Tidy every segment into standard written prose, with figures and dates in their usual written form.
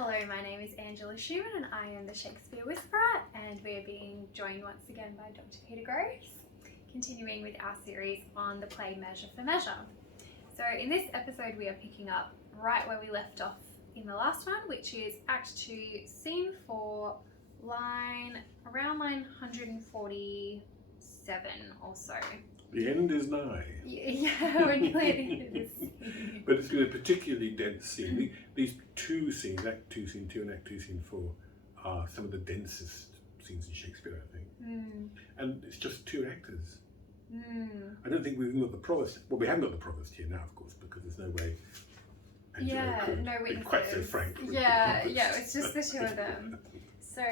Hello, my name is Angela Schumann and I am the Shakespeare Whisperer, and we are being joined once again by Dr. Peter Groves, continuing with our series on the play Measure for Measure. So in this episode we are picking up right where we left off in the last one, which is Act 2, Scene 4, around line 147 or so. The end is nigh. Yeah, we're nearly at the end of this scene. But it's been a particularly dense scene. These two scenes, Act 2, Scene 2 and Act 2, Scene 4, are some of the densest scenes in Shakespeare, I think. And it's just two actors. I don't think we've even got the provost. Well, we haven't got the provost here now, of course, because there's no way Angelo could no be quite so frank with the yeah, provost. it's just the two of them. So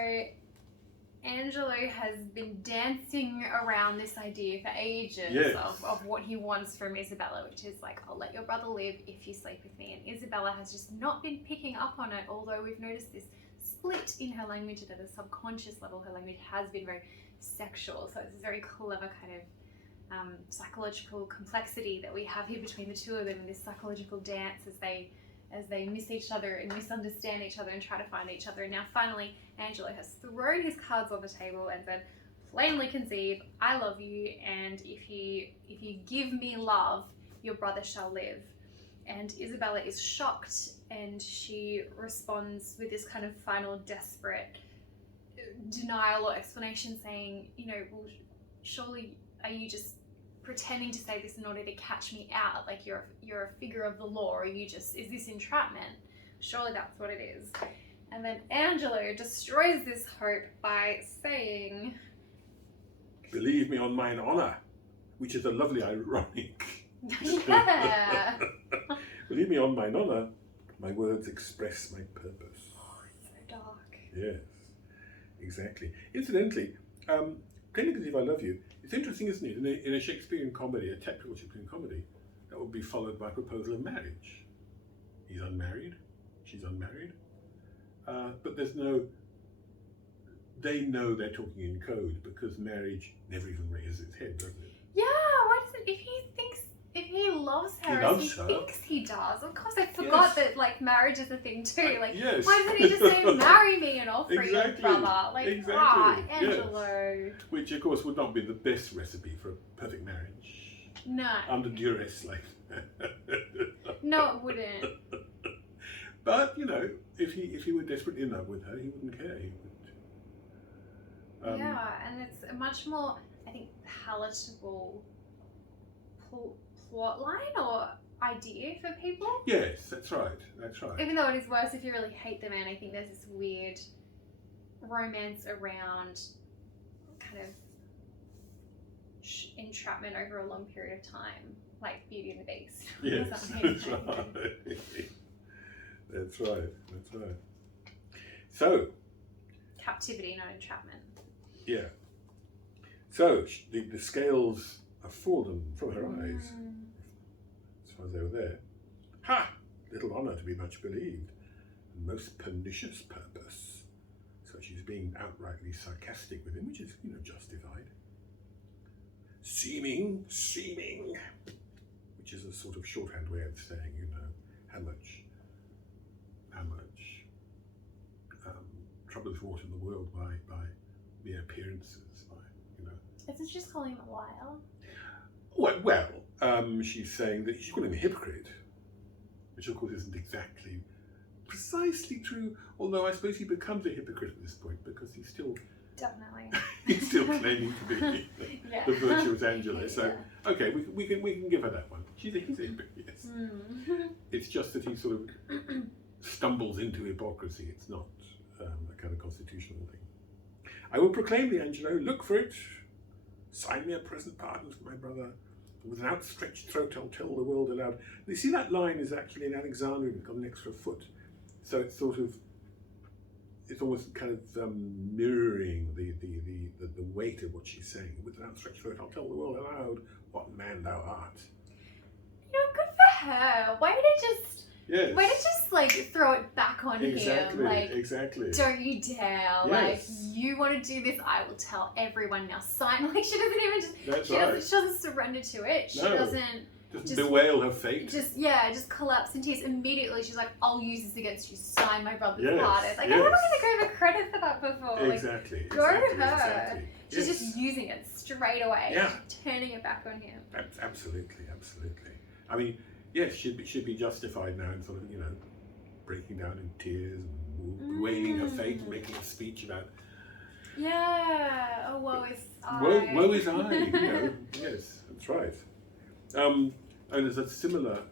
Angelo has been dancing around this idea for ages of what he wants from Isabella, which is like, I'll let your brother live if you sleep with me. And Isabella has just not been picking up on it, although we've noticed this split in her language at a subconscious level. Her language has been very sexual, so it's a very clever kind of psychological complexity that we have here between the two of them in this psychological dance as they miss each other and misunderstand each other and try to find each other. And now finally Angelo has thrown his cards on the table and said, plainly conceive, I love you, and if you give me love, your brother shall live. And Isabella is shocked and she responds with this kind of final desperate denial or explanation saying, well, surely are you just pretending to say this in order to catch me out? Like you're a figure of the law, or is this entrapment? Surely that's what it is. And then Angelo destroys this hope by saying, believe me on mine honour, which is a lovely ironic. Yeah. Believe me on mine honour, my words express my purpose. Oh, it's so dark. Yes, exactly. Incidentally, plainly conceive I love you. It's interesting, isn't it? In a Shakespearean comedy, a technical Shakespearean comedy, that would be followed by a proposal of marriage. He's unmarried, she's unmarried, but they know they're talking in code because marriage never even raises its head, does it? Yeah, why does it, if he loves her as he thinks he does, of course I forgot that like marriage is a thing too. Like, why doesn't he just say, marry me and I'll free your brother? Like, Angelo. Yes. Which of course would not be the best recipe for a perfect marriage. No. Under duress like that. No, it wouldn't. But, if he were desperately in love with her, he wouldn't care. He would. Yeah, and it's a much more, I think, palatable plot line or idea for people. Yes, that's right. That's right. Even though it is worse if you really hate the man, I think there's this weird romance around kind of entrapment over a long period of time, like Beauty and the Beast. Yes, that's right. That's right. That's right. So, captivity, not entrapment. Yeah. So the scales have fallen from her eyes, as far as they were there. Ha! Little honour to be much believed, and most pernicious purpose. So she's being outrightly sarcastic with him, which is, justified. Seeming, which is a sort of shorthand way of saying, how much trouble is wrought in the world by mere appearances, Isn't she just calling him a liar? Well, she's saying that she's calling him a hypocrite, which of course isn't exactly precisely true, although I suppose he becomes a hypocrite at this point because he's still definitely he's still claiming to be the virtuous Angelo. So okay, we can give her that one. He's a hypocrite, yes. It's just that he sort of stumbles into hypocrisy. It's not a kind of constitutional thing. I will proclaim thee, Angelo, look for it. Sign me a present pardon for my brother. With an outstretched throat I'll tell the world aloud. You see, that line is actually in Alexandrian, it's got an extra foot. So it's it's almost kind of mirroring the weight of what she's saying. With an outstretched throat I'll tell the world aloud what man thou art. Good for her. Why did it just Yes. Way to just like throw it back on him. Like, exactly. Don't you dare. Yes. Like, you want to do this, I will tell everyone now. Sign. Like, she doesn't even just. That's She doesn't surrender to it. She doesn't Just bewail her fate. Just collapse in tears immediately. She's like, "I'll use this against you. Sign my brother's part." It's like, I never really gave her credit for that before. Exactly. Like, go her. Exactly. She's just using it straight away. Yeah. She's turning it back on him. Absolutely. I mean, yes, she'd be justified now in sort of, breaking down in tears and bewailing her fate and making a speech about. Yeah. Oh, woe is I. Woe is I. Yes, that's right. And there's a similar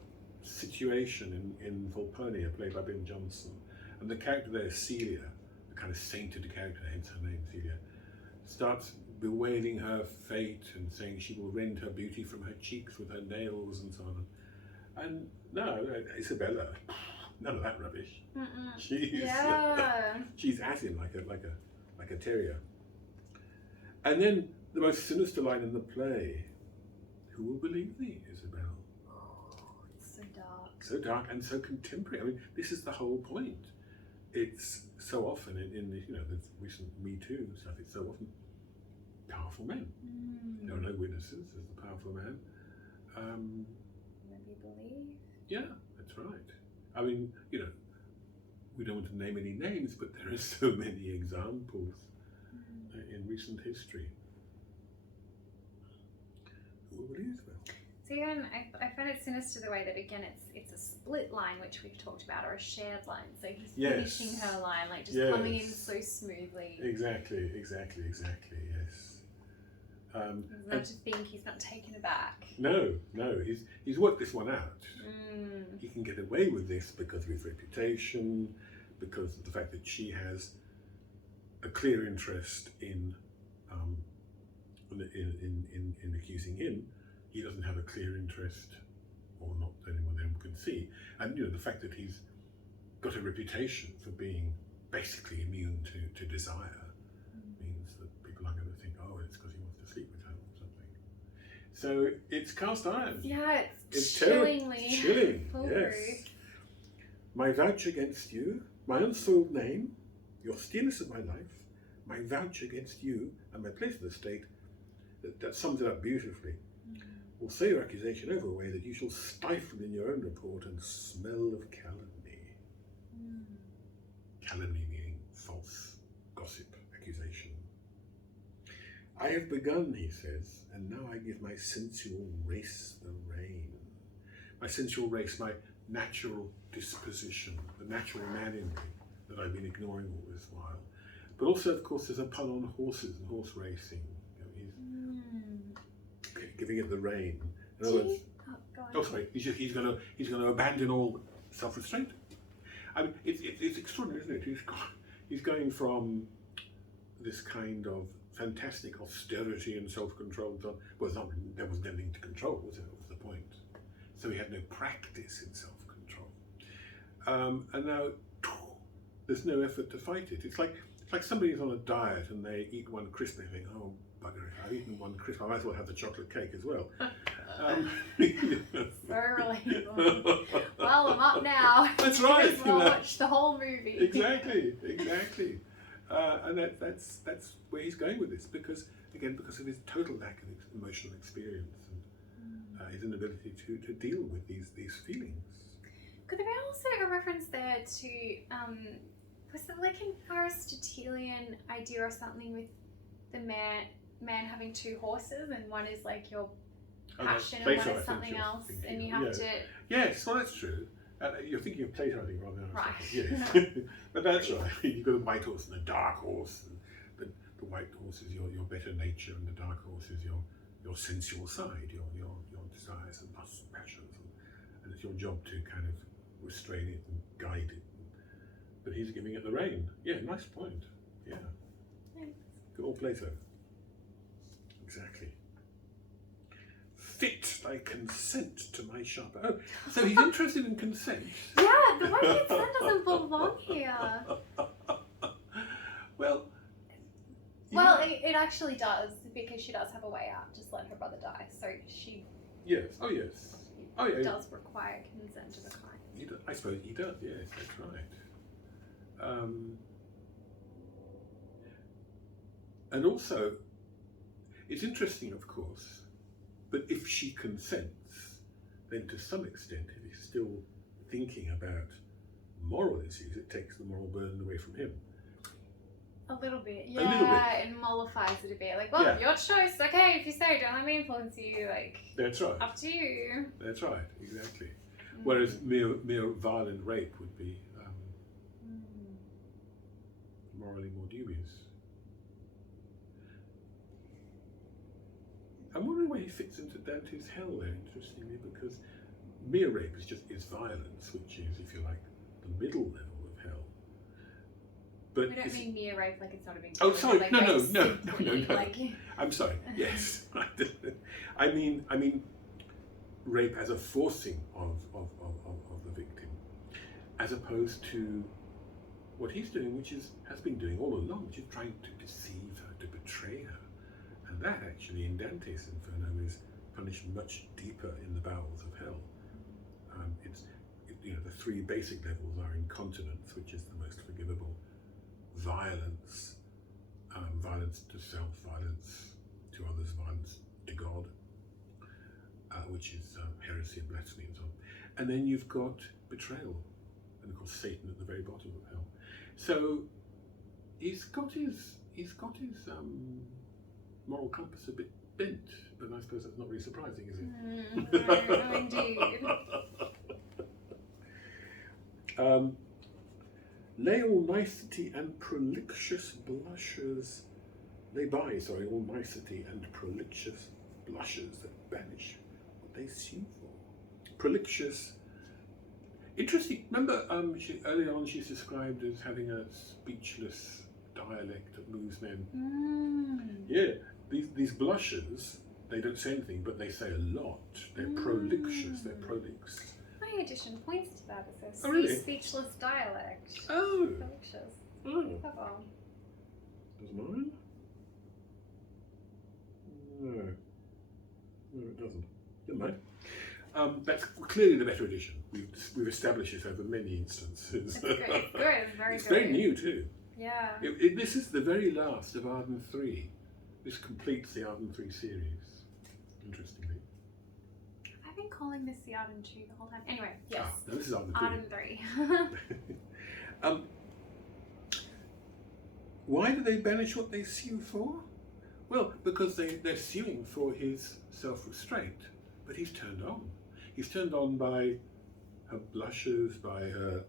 situation in Volponia, played by Ben Jonson, and the character there, Celia, the kind of sainted character, hence her name, Celia, starts bewailing her fate and saying she will rend her beauty from her cheeks with her nails and so on. And no, Isabella, none of that rubbish. She's at him like a terrier. And then the most sinister line in the play: "Who will believe thee, Isabel?" Oh, it's so dark. So dark and so contemporary. I mean, this is the whole point. It's so often in the the recent Me Too stuff. It's so often powerful men. There are no witnesses. There's the powerful man. Maybe believe. Yeah, that's right. I mean, we don't want to name any names, but there are so many examples in recent history. Who will believe Isabel? So again, I find it sinister the way that again it's a split line, which we've talked about, or a shared line. So he's finishing her line, like just coming in so smoothly. Exactly. Yes. He's not to think, he's not taken aback. No. He's worked this one out. He can get away with this because of his reputation, because of the fact that she has a clear interest in accusing him. He doesn't have a clear interest, or not that anyone can see. And the fact that he's got a reputation for being basically immune to desire means that people aren't going to think, oh, it's because he wants to sleep with her or something. So it's cast iron. Yeah, it's chilling. Yes. My vouch against you, my unsoiled name, your steerness of my life, my vouch against you, and my place in the state, that sums it up beautifully, will say your accusation over a way that you shall stifle in your own report and smell of calumny. Calumny meaning false gossip, accusation. I have begun, he says, and now I give my sensual race the rein. My sensual race, my natural disposition, the natural man in me that I've been ignoring all this while. But also, of course, there's a pun on horses and horse racing. He's giving it the rein. In other words, he's going to abandon all self-restraint. I mean, it's extraordinary, isn't it? He's going from this kind of fantastic austerity and self-control and so on. Well, there wasn't anything to control, was it? That was the point. So he had no practice in self-control. And now there's no effort to fight it. It's like somebody's on a diet and they eat one crisp and they think, oh, bugger, if I've eaten one crisp, I might as well have the chocolate cake as well. So relatable. Well, I'm up now. That's right. I'll watch the whole movie. Exactly. And that's where he's going with this, because of his total lack of emotional experience and his inability to deal with these feelings. Could there be also a reference there to was it like an Aristotelian idea or something with the man having two horses, and one is like your passion and one is something else, and you have to... Yes, well, that's true. You're thinking of Plato, I think, rather than Aristotle. Right. Yes. But that's right. You've got a white horse and a dark horse. And the white horse is your better nature, and the dark horse is your sensual side, your desires and lusts and passions. And it's your job to kind of restrain it and guide it. But he's giving it the rein. Yeah, nice point. Yeah. Thanks. Good old Plato. Exactly. Fit thy consent to my sharper. Oh, so he's interested in consent. Yeah, the word consent doesn't belong here. Well, it actually does, because she does have a way out. Just let her brother die. So she. Yes. Oh, yes. Oh, yeah. Does require consent of a kind. I suppose he does. Yes, that's right. And also, it's interesting, of course, but if she consents, then to some extent, if he's still thinking about moral issues, it takes the moral burden away from him. A little bit, A little bit. It mollifies it a bit. Like, well, your choice. Okay, if you say, don't let me influence you. Like, that's right. Up to you. That's right, exactly. Whereas mere violent rape would be morally more dubious. I'm wondering where he fits into Dante's hell there, interestingly, because mere rape is violence, which is, if you like, the middle level of hell. But we don't mean mere rape like it's not a big deal. Oh, sorry, like no. Like... I'm sorry. Yes, I mean rape as a forcing of the victim, as opposed to what he's doing, which has been doing all along, which is trying to deceive her, to betray her. And that actually in Dante's Inferno is punished much deeper in the bowels of hell. The three basic levels are incontinence, which is the most forgivable, violence, violence to self, violence to others, violence to God, which is heresy and blasphemy and so on. And then you've got betrayal, and of course Satan at the very bottom of hell. So he's got his moral compass a bit bent, but I suppose that's not really surprising, is it? No, indeed. Lay all nicety and prolixious blushes, all nicety and prolixious blushes that banish what they sue for. Prolixious, interesting. Remember, early on she's described as having a speechless dialect that moves men. Yeah, these blushes, they don't say anything, but they say a lot. They're prolixious, they're prolix. My edition points to that as a really? speechless dialect. Oh. Prolixious. Oh. Clever. Does mine? No, it doesn't. Never mind. That's clearly the better edition. We've established this over many instances. It's good. It's good. It's very It's good. very new too. Yeah. This is the very last of Arden 3. This completes the Arden 3 series, interestingly. I've been calling this the Arden 2 the whole time. Anyway, yes. No, this is Arden 3. Arden 3. Why do they banish what they sue for? Well, because they're suing for his self-restraint, but he's turned on. He's turned on by her blushes, by her...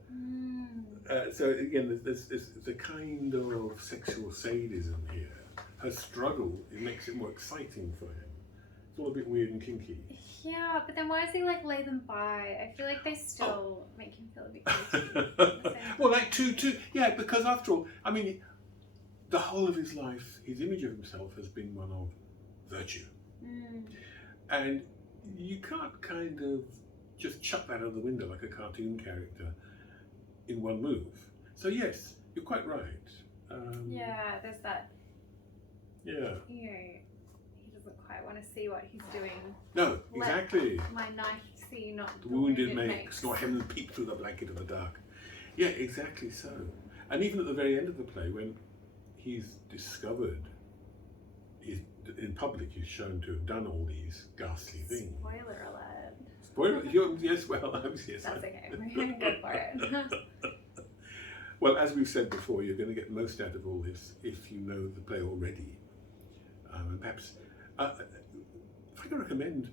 so again, there's a kind of sexual sadism here. Her struggle, it makes it more exciting for him. It's all a bit weird and kinky. Yeah, but then why does he lay them by? I feel like they still make him feel a bit guilty. Well, like too, yeah, because after all, I mean, the whole of his life, his image of himself has been one of virtue. And you can't kind of just chuck that out of the window like a cartoon character in one move. So yes, you're quite right. Yeah, there's that. Yeah. He doesn't quite want to see what he's doing. No, exactly. Let my knife see, not the wound it makes, nor heaven peep through the blanket of the dark. Yeah, exactly so. And even at the very end of the play, when he's discovered, in public, he's shown to have done all these ghastly things. Spoiler alert. Spoiler? Yes, well, yes. That's okay. We're going to go for it. Well, as we've said before, you're going to get most out of all this if you know the play already. And perhaps, if I can recommend,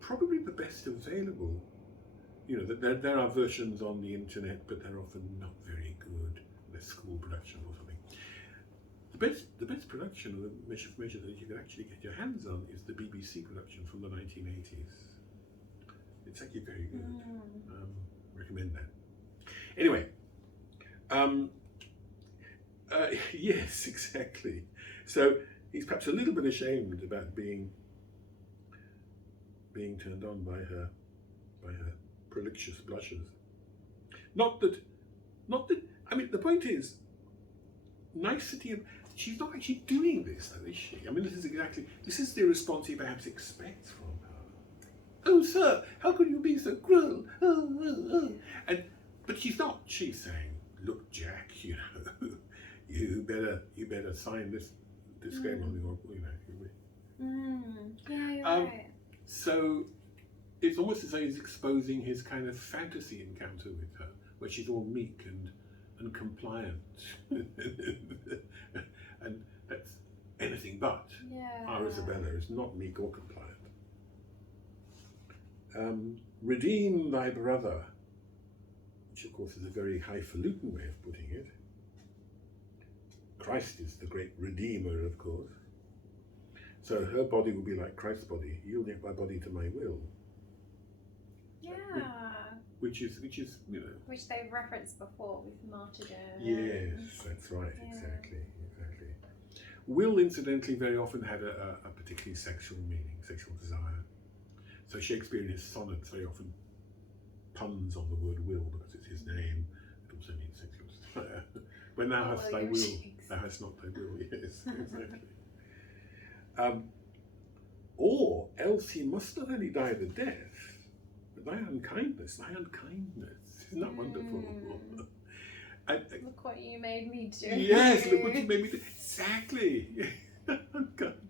probably the best available. There are versions on the internet, but they're often not very good. They're school production or something. The best production of the Measure for Measure that you can actually get your hands on is the BBC production from the 1980s. It's actually very good. Recommend that. Anyway, yes, exactly. So he's perhaps a little bit ashamed about being turned on by her prolixious blushes. Not that. I mean, the point is, nicety of. She's not actually doing this, though, is she? I mean, this is the response he perhaps expects from her. Oh, sir, how could you be so cruel? But she's not. She's saying, look, Jack, you better sign this disclaimer on your, Yeah, you're right. So it's almost as though he's exposing his kind of fantasy encounter with her, where she's all meek and compliant. And that's anything but. Our Isabella is not meek or compliant. Redeem thy brother, which of course is a very highfalutin way of putting it. Christ is the great redeemer, of course. So her body will be like Christ's body, yielding my body to my will. Yeah. Which is, you know. Which they've referenced before with martyrdom. Yes, that's right, exactly. Will, incidentally, very often had a particularly sexual meaning, sexual desire. So Shakespeare in his sonnets very often puns on the word will because it's his name. It also means sexual desire. When thou hast thy will, thou hast not thy will. Yes, exactly. Or else he must not only die the death, but thy unkindness. Isn't that wonderful? Look what you made me do. Yes, look what you made me do. Exactly. Unkindness.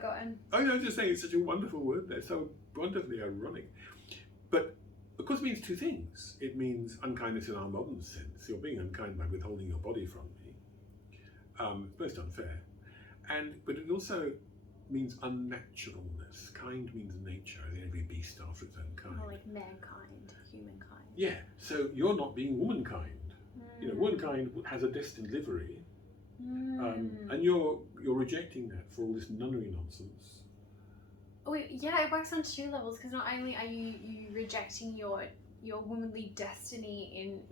Go on. I was just saying, it's such a wonderful word there, so wonderfully ironic. But of course it means two things. It means unkindness in our modern sense. You're being unkind by withholding your body from me. It's most unfair. But it also means unnaturalness. Kind means nature. Every beast after its own kind. Like mankind, humankind. Yeah, so you're not being womankind. You know, womankind has a destined livery, and you're rejecting that for all this nunnery nonsense. Oh, yeah, it works on two levels, because not only are you rejecting your womanly destiny in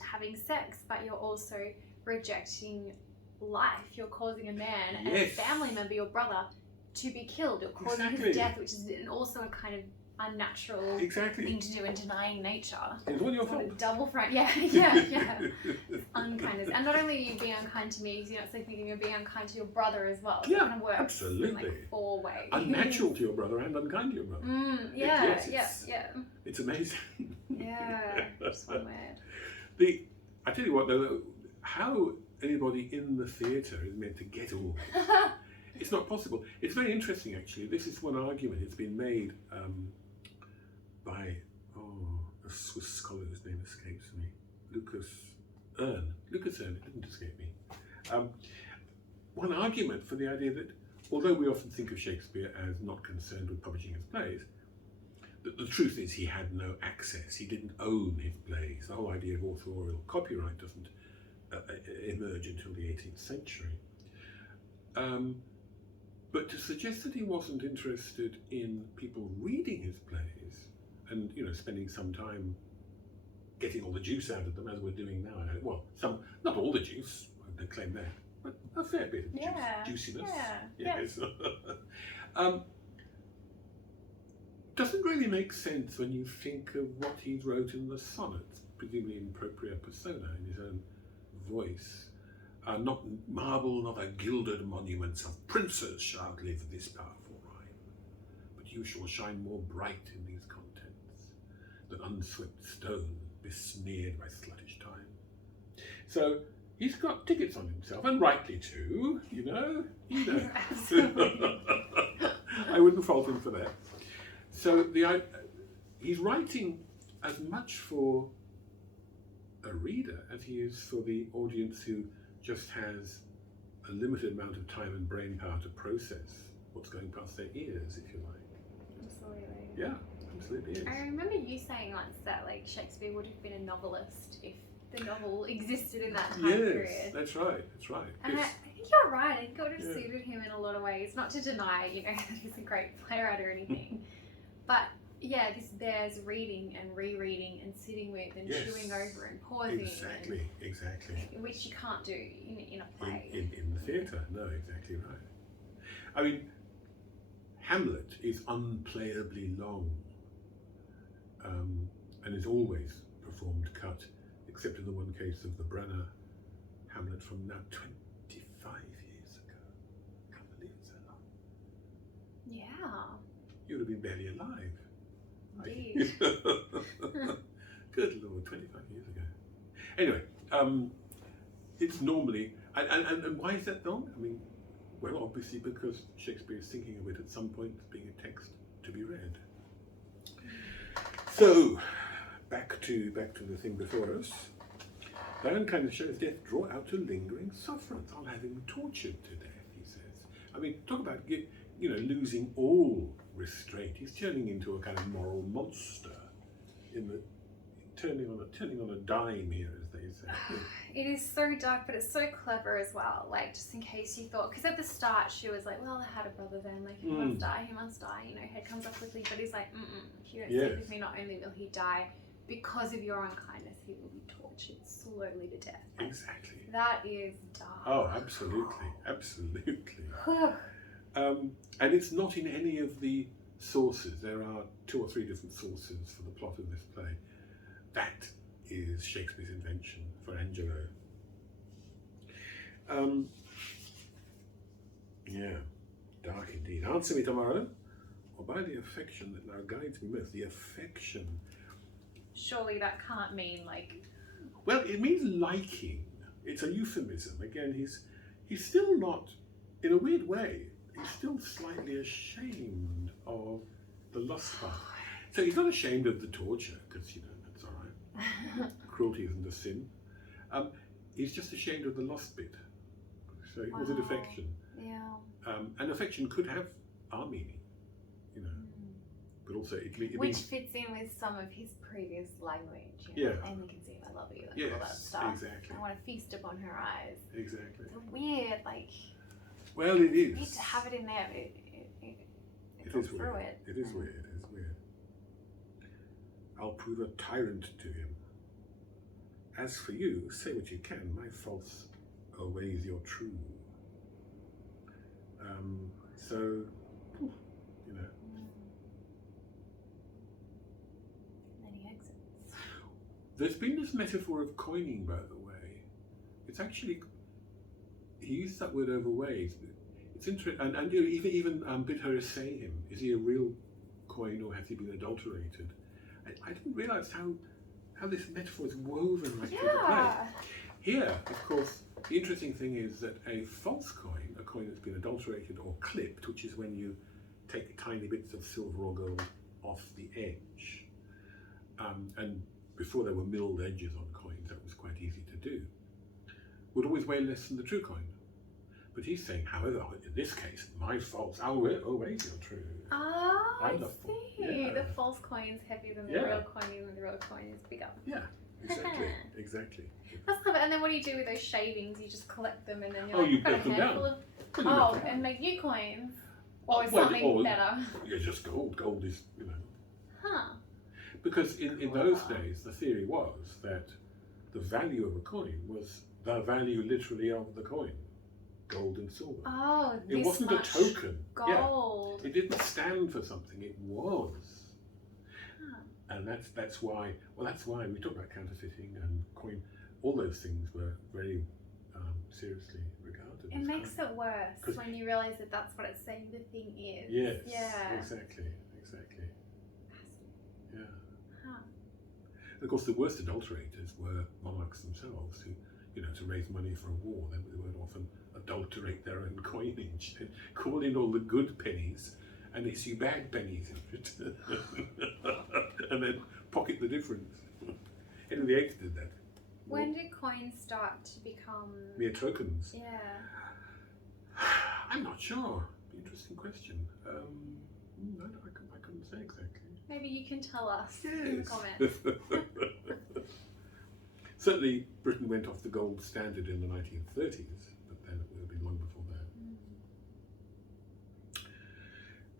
having sex, but you're also rejecting life. You're causing a man and a family member, your brother, to be killed. You're causing his death, which is also a kind of unnatural thing to do and denying nature. It's all your fault. Double front. Yeah. Unkindness. And not only are you being unkind to me, you're not thinking you're being unkind to your brother as well. So it kind of works absolutely. In like 4 ways. Unnatural to your brother and unkind to your brother. It's amazing. Yeah, just one word. I tell you what though, how anybody in the theatre is meant to get all this. It's not possible. It's very interesting, actually. This is one argument. It's been made by a Swiss scholar whose name escapes me, Lucas Ern. It didn't escape me. One argument for the idea that, although we often think of Shakespeare as not concerned with publishing his plays, the truth is he had no access. He didn't own his plays. The whole idea of authorial copyright doesn't emerge until the 18th century. But to suggest that he wasn't interested in people reading his plays and, you know, spending some time getting all the juice out of them, as we're doing now. Well, not all the juice, I won't claim that, but a fair bit of juiciness. Yes. Doesn't really make sense when you think of what he wrote in the sonnets, presumably in propria persona, in his own voice. Not marble, not a gilded monuments of princes shall outlive this powerful rhyme, but you shall shine more bright in these contents than unswept stone besmeared by sluggish time. So he's got tickets on himself, and rightly too, you know. I wouldn't fault him for that. So he's writing as much for a reader as he is for the audience who just has a limited amount of time and brain power to process what's going past their ears, if you like. Absolutely. Yeah, absolutely is. I remember you saying once that like Shakespeare would have been a novelist if the novel existed in that time period. Yes, that's right. And I think you're right. I think it would have suited him in a lot of ways. Not to deny, that he's a great playwright or anything, but this bears reading and rereading and sitting with and chewing over and pausing. Exactly. Which you can't do in a play. In the theatre, no, exactly right. I mean, Hamlet is unplayably long and is always performed cut, except in the one case of the Brenner Hamlet from now 25 years ago. I can't believe it's so long. Yeah. You would have been barely alive. Indeed. Good Lord, 25 years ago. Anyway, it's normally, and why is that long? I mean, Well, obviously because Shakespeare is thinking of it at some point as being a text to be read. So, back to the thing before us. That unkindness shows death draw out to lingering sufferance. I'll have him tortured to death, he says. I mean, talk about losing all restraint. He's turning into a kind of moral monster, turning on a dime here, as they say. It is so dark, but it's so clever as well. Like, just in case you thought, because at the start she was like, well, I had a brother then, like, he must die, head comes up quickly. But he's like, if you don't sleep with me, not only will he die, because of your unkindness, he will be tortured slowly to death. Exactly. That is dark. Oh, absolutely, absolutely. And it's not in any of the sources. There are 2 or 3 different sources for the plot of this play. That is Shakespeare's invention for Angelo. Dark indeed. Answer me tomorrow, or by the affection that now guides me most. The affection. Surely that can't mean like. Well, it means liking. It's a euphemism. Again, he's still not, in a weird way, he's still slightly ashamed of the lust part. So he's not ashamed of the torture, because that's all right. Cruelty isn't a sin. He's just ashamed of the lust bit. So it was an affection. Yeah. And affection could have our meaning, but also it which means, fits in with some of his previous language. I only can see if I love you, and all that stuff. Exactly. I want to feast upon her eyes. Exactly. It's weird, like. Well, it is. You need to have it in there. It is through weird. It is weird. It is weird. I'll prove a tyrant to him. As for you, say what you can. My false obeys your true. Then he exits. There's been this metaphor of coining, by the way. It's actually, he used that word overweight. It's interesting, and even bid her say him. Is he a real coin or has he been adulterated? I didn't realise how this metaphor is woven right through the play. Here, of course, the interesting thing is that a false coin, a coin that's been adulterated or clipped, which is when you take tiny bits of silver or gold off the edge, and before there were milled edges on coins, that was quite easy to do, would always weigh less than the true coin. But he's saying, however, in this case, my false always your true. Oh, Wonderful. I see. Yeah. The false coin is heavier than the real coin, even the real coin is bigger. Yeah, exactly. That's clever. And then what do you do with those shavings? You just collect them and then you're you got a break them handful down. of and make new coins. Or something better. Yeah, just gold. Gold is, Huh. Because in those days, the theory was that the value of a coin was the value literally of the coin. Gold and silver. Oh, it wasn't a token. Gold. Yeah. It didn't stand for something. It was. And that's why we talk about counterfeiting and coin. All those things were very seriously regarded. It makes it worse when you realise that that's what it's saying the thing is. Yes. Yeah. Exactly. Yeah. Huh. And of course, the worst adulterators were monarchs themselves, who, to raise money for a war, they would often adulterate their own coinage and call in all the good pennies and issue bad pennies in return, and then pocket the difference. Henry VIII did that. When did coins start to become mere tokens? Yeah. I'm not sure. Interesting question. I couldn't say exactly. Maybe you can tell us in the comments. Certainly, Britain went off the gold standard in the 1930s, but then it would have been long before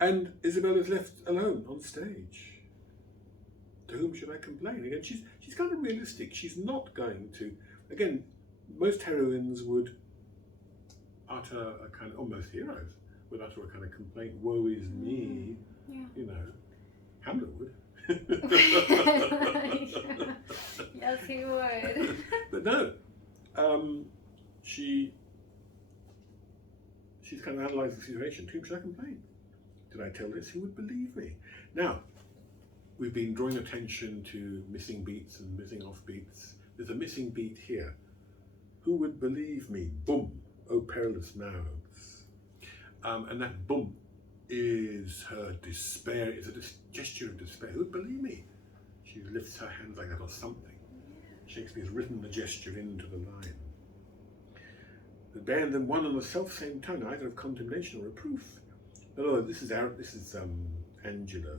that. And Isabel is left alone on stage. To whom should I complain? Again, she's kind of realistic. She's not going to. Again, most heroines would utter a kind of, or most heroes would utter a kind of complaint. Woe is me. Yeah. Hamlet would. Yes, he would. But no, she's kind of analysing the situation. To whom should I complain? Did I tell this? Who would believe me? Now, we've been drawing attention to missing beats and missing off beats. There's a missing beat here. Who would believe me? Boom! Oh, perilous mouths. And that bump is her despair, is a gesture of despair. Who would believe me? She lifts her hands like that or something. Shakespeare's written the gesture into the line. The bear and them one on the self-same tongue, either of condemnation or reproof. No, this is Angelo,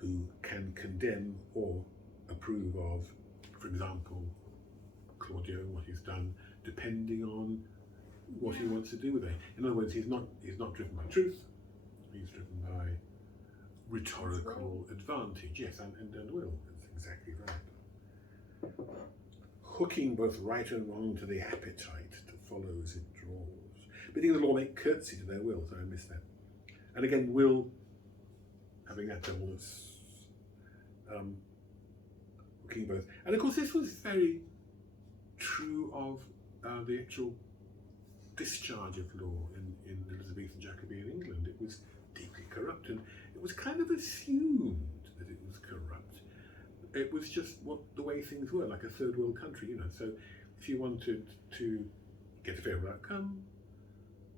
who can condemn or approve of, for example, Claudio, what he's done, depending on what he wants to do with it. In other words, he's not driven by truth. He's driven by rhetorical advantage. Yes, and will. That's exactly right. Hooking both right and wrong to the appetite to follow as it draws. Bidding the law make curtsy to their will. So I missed that. And again, will having that doublness. Hooking both. And of course, this was very true of the actual discharge of law in Elizabethan Jacobean England. It was deeply corrupt, and it was kind of assumed that it was corrupt. It was just the way things were, like a third world country, So if you wanted to get a favourable outcome,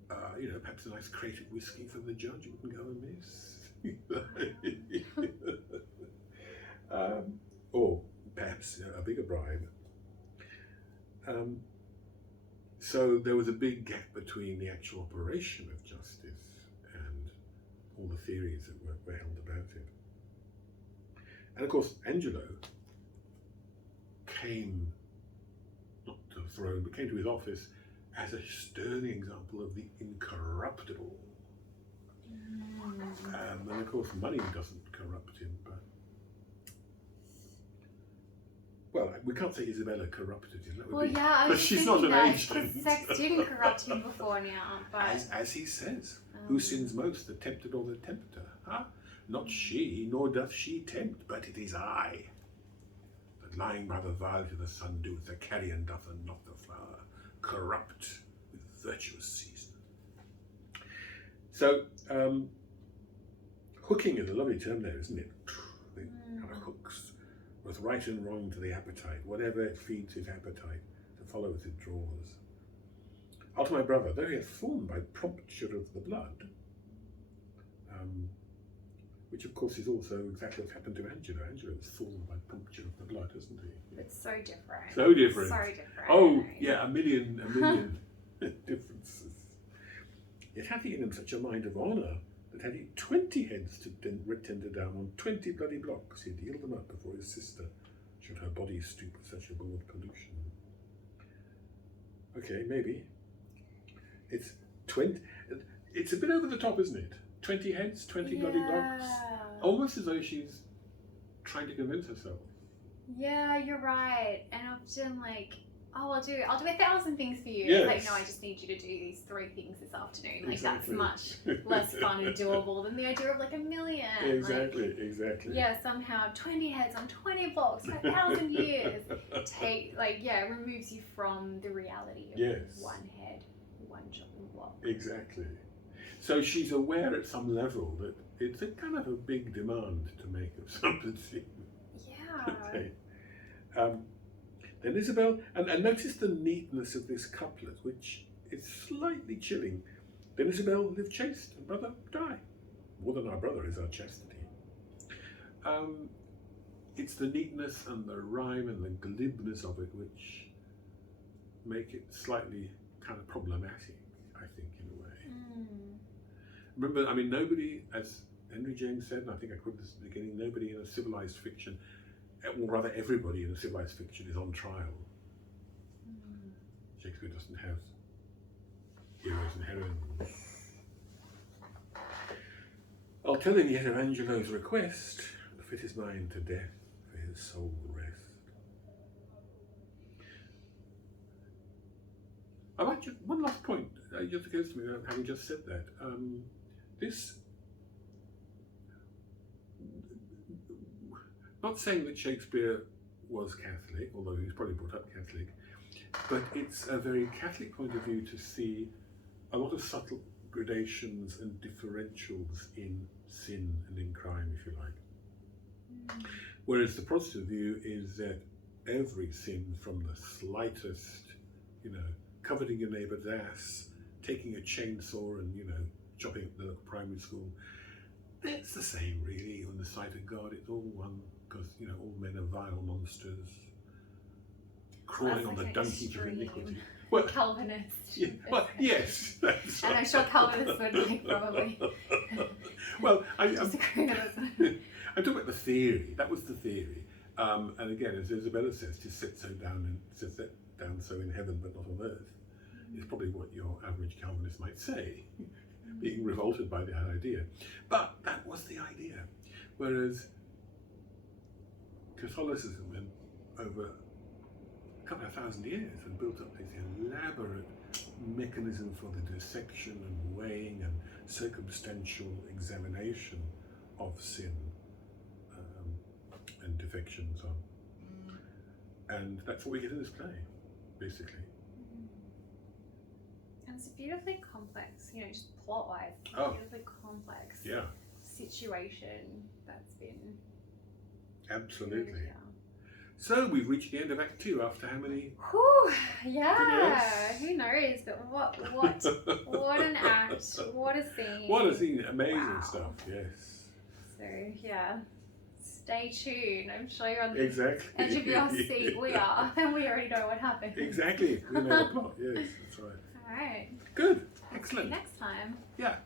perhaps a nice crate of whiskey from the judge wouldn't go amiss. Or perhaps a bigger bribe. So there was a big gap between the actual operation of justice and all the theories that were held about it. And of course, Angelo came, not to the throne, but came to his office as a sterling example of the incorruptible. And of course, money doesn't corrupt him, but well, we can't say Isabella corrupted him. That would be, I but was she's thinking not an that, agent. because sex didn't corrupt him before now. But as he says, who sins most, the tempted or the tempter? Huh? Not she, nor doth she tempt, but it is I, that lying by the violet of the sun doeth the carrion doth and not the flower, corrupt with virtuous season. So, hooking is a lovely term there, isn't it? It kind of hooks both right and wrong to the appetite, whatever it feeds his appetite, to follow as it draws. Unto my brother, though he hath fallen by prompture of the blood, which of course is also exactly what happened to Angelo. Angelo was fallen by prompture of the blood, isn't he? it's so different. So different. So different. Oh, yeah, a million differences. Yet hath he in him such a mind of honour, that had he 20 heads to tender down on 20 bloody blocks, he'd yield them up before his sister, should her body stoop with such a broad pollution. Okay, maybe. It's a bit over the top, isn't it? 20 heads, 20 bloody blocks. Almost as though she's trying to convince herself. Yeah, you're right. And often I'll do 1,000 things for you. Yes. It's like, no, I just need you to do these 3 things this afternoon. Like, Exactly. that's much less fun and doable than the idea of 1 million. Exactly. Yeah, somehow 20 heads on 20 blocks for 1,000 years removes you from the reality of one head, one chopping block. Exactly. So she's aware at some level that it's a kind of a big demand to make of somebody. Yeah. Okay. Then Isabel, and notice the neatness of this couplet, which is slightly chilling. Then Isabel live chaste, and brother die. More than our brother is our chastity. It's the neatness and the rhyme and the glibness of it which make it slightly kind of problematic, I think, in a way. Remember, nobody, as Henry James said, and I think I quoted this at the beginning, nobody in a civilized fiction, or rather everybody in a civilized fiction, is on trial. Shakespeare doesn't have heroes and heroines. I'll tell him yet of Angelo's request, the fit is mine to death, for his soul rest. I might just, one last point, just occurs to me, having just said that. Not saying that Shakespeare was Catholic, although he was probably brought up Catholic, but it's a very Catholic point of view to see a lot of subtle gradations and differentials in sin and in crime, if you like. Whereas the Protestant view is that every sin, from the slightest, coveting your neighbour's ass, taking a chainsaw and, chopping up the local primary school. It's the same, really. On the sight of God, it's all one, because all men are vile monsters, crawling on the donkeys of iniquity. Well, Calvinist. Yeah, well, yes. That's and I'm sure Calvinists would probably. Well, I'm disagree with us. I'm talking about the theory. That was the theory. And again, as Isabella says, to sit down so in heaven but not on earth, is probably what your average Calvinist might say, being revolted by the idea. But that was the idea. Whereas Catholicism went over a couple of thousand years and built up this elaborate mechanism for the dissection and weighing and circumstantial examination of sin and defection and so on. And that's what we get in this play, basically. And it's beautifully complex, just plot-wise, beautifully complex situation that's been... Absolutely. So we've reached the end of Act 2 after how many? Whew, yeah, who knows? But what an act, what a scene. What a scene, amazing stuff, yes. So, stay tuned. I'm sure you're on the edge of your seat. We are, and we already know what happened. Exactly, we know the plot, yes, that's right. All right. Good, excellent. See you next time. Yeah.